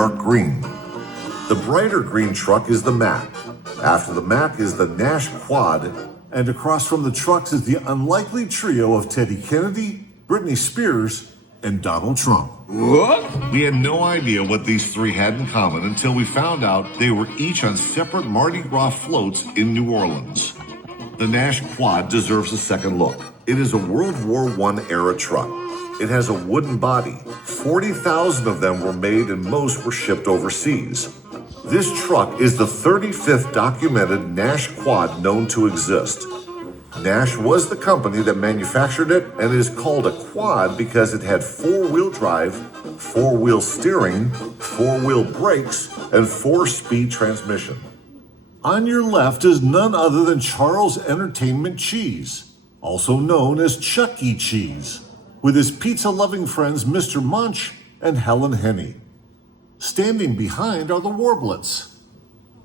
dark green. The brighter green truck is the Mack. After the Mack is the Nash Quad, and across from the trucks is the unlikely trio of Teddy Kennedy, Britney Spears, and Donald Trump. What? We had no idea what these three had in common until we found out they were each on separate Mardi Gras floats in New Orleans. The Nash Quad deserves a second look. It is a World War I era truck. It has a wooden body. 40,000 of them were made and most were shipped overseas. This truck is the 35th documented Nash Quad known to exist. Nash was the company that manufactured it and is called a quad because it had four-wheel drive, four-wheel steering, four-wheel brakes, and four-speed transmission. On your left is none other than Charles Entertainment Cheese, also known as Chuck E. Cheese, with his pizza-loving friends Mr. Munch and Helen Henny. Standing behind are the Warblets.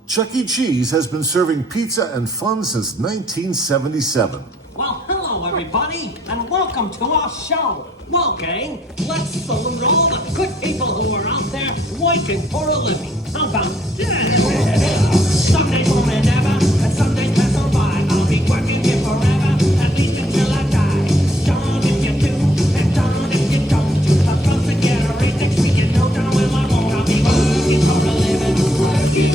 Chuck E. Cheese has been serving pizza and fun since 1977. Well, hello everybody, and welcome to our show. Well, gang, let's salute all the good people who are out there working for a living. How about that? Some days more than ever, and some days pass on by. I'll be working here forever, at least until I die. Darn if you do, and darn if you don't. I'm supposed to get a raise next week, you know darn well I won't. I'll be working for a living, working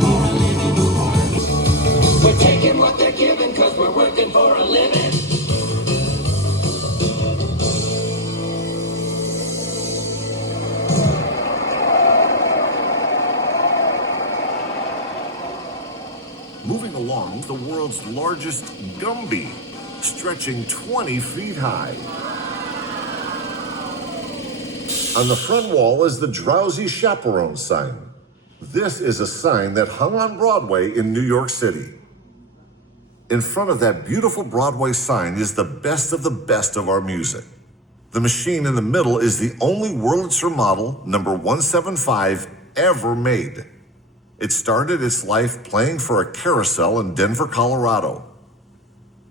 for a living. We're taking what they're giving, cause we're working for a living. Moving along, the world's largest Gumby, stretching 20 feet high. On the front wall is the Drowsy Chaperone sign. This is a sign that hung on Broadway in New York City. In front of that beautiful Broadway sign is the best of our music. The machine in the middle is the only Wurlitzer model, number 175, ever made. It started its life playing for a carousel in Denver, Colorado.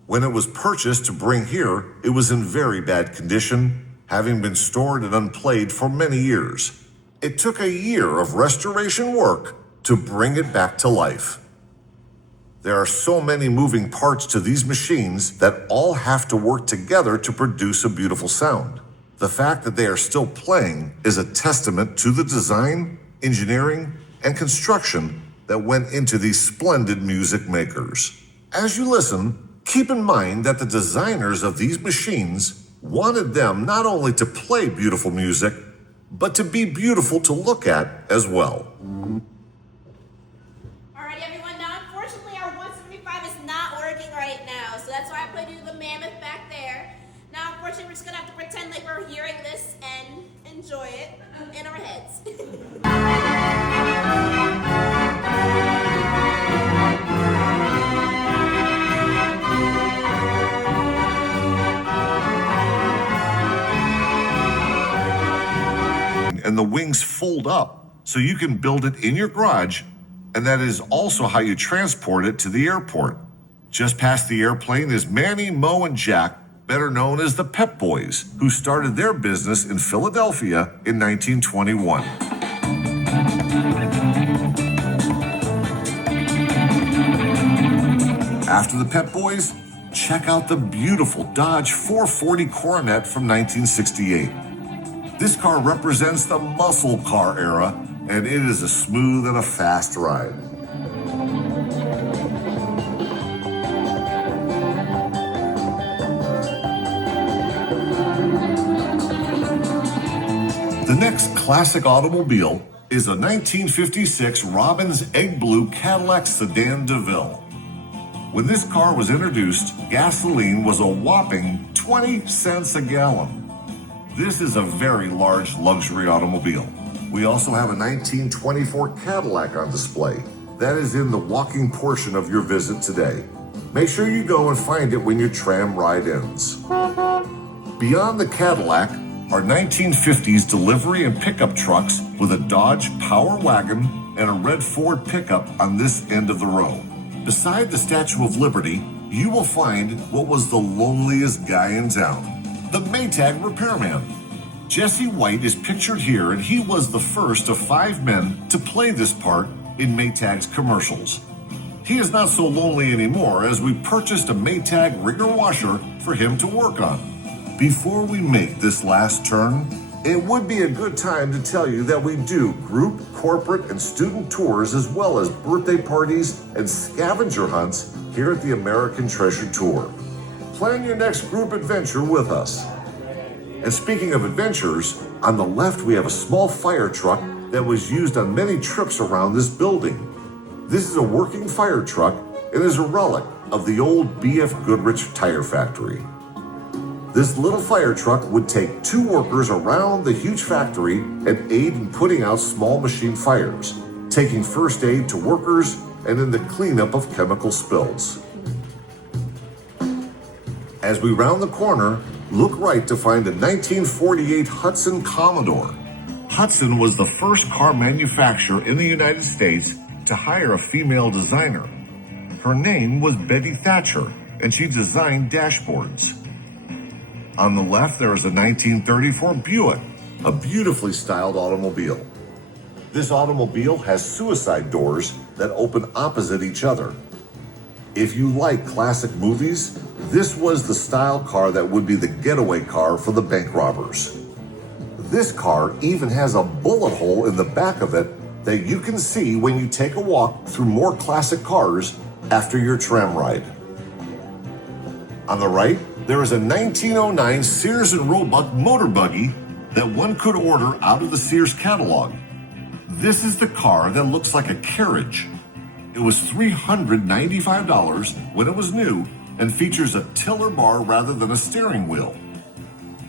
When it was purchased to bring here, it was in very bad condition, having been stored and unplayed for many years. It took a year of restoration work to bring it back to life. There are so many moving parts to these machines that all have to work together to produce a beautiful sound. The fact that they are still playing is a testament to the design, engineering, and construction that went into these splendid music makers. As you listen, keep in mind that the designers of these machines wanted them not only to play beautiful music, but to be beautiful to look at as well. Alrighty everyone, now unfortunately our 175 is not working right now, so that's why I played you the Mammoth back there. Now unfortunately we're just gonna have to pretend like we're hearing this and enjoy it in our heads. And the wings fold up so you can build it in your garage, and that is also how you transport it to the airport. Just past the airplane is Manny, Mo, and Jack, better known as the Pep Boys, who started their business in Philadelphia in 1921. After the Pep Boys, check out the beautiful Dodge 440 Coronet from 1968. This car represents the muscle car era, and it is a smooth and a fast ride. The next classic automobile is a 1956 Robbins Egg Blue Cadillac Sedan DeVille. When this car was introduced, gasoline was a whopping 20 cents a gallon. This is a very large luxury automobile. We also have a 1924 Cadillac on display. That is in the walking portion of your visit today. Make sure you go and find it when your tram ride ends. Beyond the Cadillac are 1950s delivery and pickup trucks with a Dodge Power Wagon and a red Ford pickup on this end of the row. Beside the Statue of Liberty, you will find what was the loneliest guy in town, the Maytag repairman. Jesse White is pictured here, and he was the first of 5 men to play this part in Maytag's commercials. He is not so lonely anymore, as we purchased a Maytag wringer washer for him to work on. Before we make this last turn, It would be a good time to tell you that we do group, corporate, and student tours, as well as birthday parties and scavenger hunts here at the American Treasure Tour. Plan your next group adventure with us. And speaking of adventures, on the left we have a small fire truck that was used on many trips around this building. This is a working fire truck and is a relic of the old B.F. Goodrich tire factory. This little fire truck would take 2 workers around the huge factory and aid in putting out small machine fires, taking first aid to workers and in the cleanup of chemical spills. As we round the corner, look right to find a 1948 Hudson Commodore. Hudson was the first car manufacturer in the United States to hire a female designer. Her name was Betty Thatcher, and she designed dashboards. On the left, there is a 1934 Buick, a beautifully styled automobile. This automobile has suicide doors that open opposite each other. If you like classic movies, this was the style car that would be the getaway car for the bank robbers. This car even has a bullet hole in the back of it that you can see when you take a walk through more classic cars after your tram ride. On the right, there is a 1909 Sears and Roebuck motor buggy that one could order out of the Sears catalog. This is the car that looks like a carriage. It was $395 when it was new and features a tiller bar rather than a steering wheel.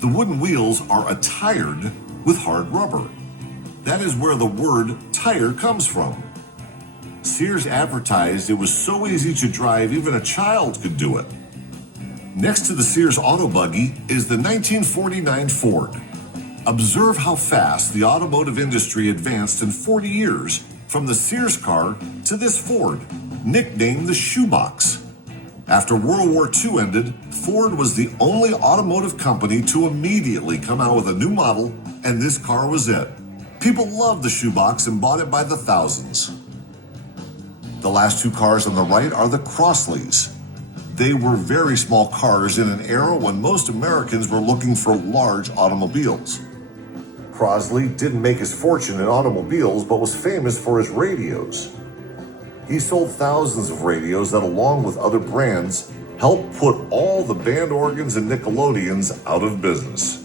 The wooden wheels are attired with hard rubber. That is where the word tire comes from. Sears advertised it was so easy to drive even a child could do it. Next to the Sears auto buggy is the 1949 Ford. Observe how fast the automotive industry advanced in 40 years from the Sears car to this Ford, nicknamed the Shoebox. After World War II ended, Ford was the only automotive company to immediately come out with a new model, and this car was it. People loved the Shoebox and bought it by the thousands. The last 2 cars on the right are the Crossleys. They were very small cars in an era when most Americans were looking for large automobiles. Crosley didn't make his fortune in automobiles, but was famous for his radios. He sold thousands of radios that, along with other brands, helped put all the band organs and Nickelodeons out of business.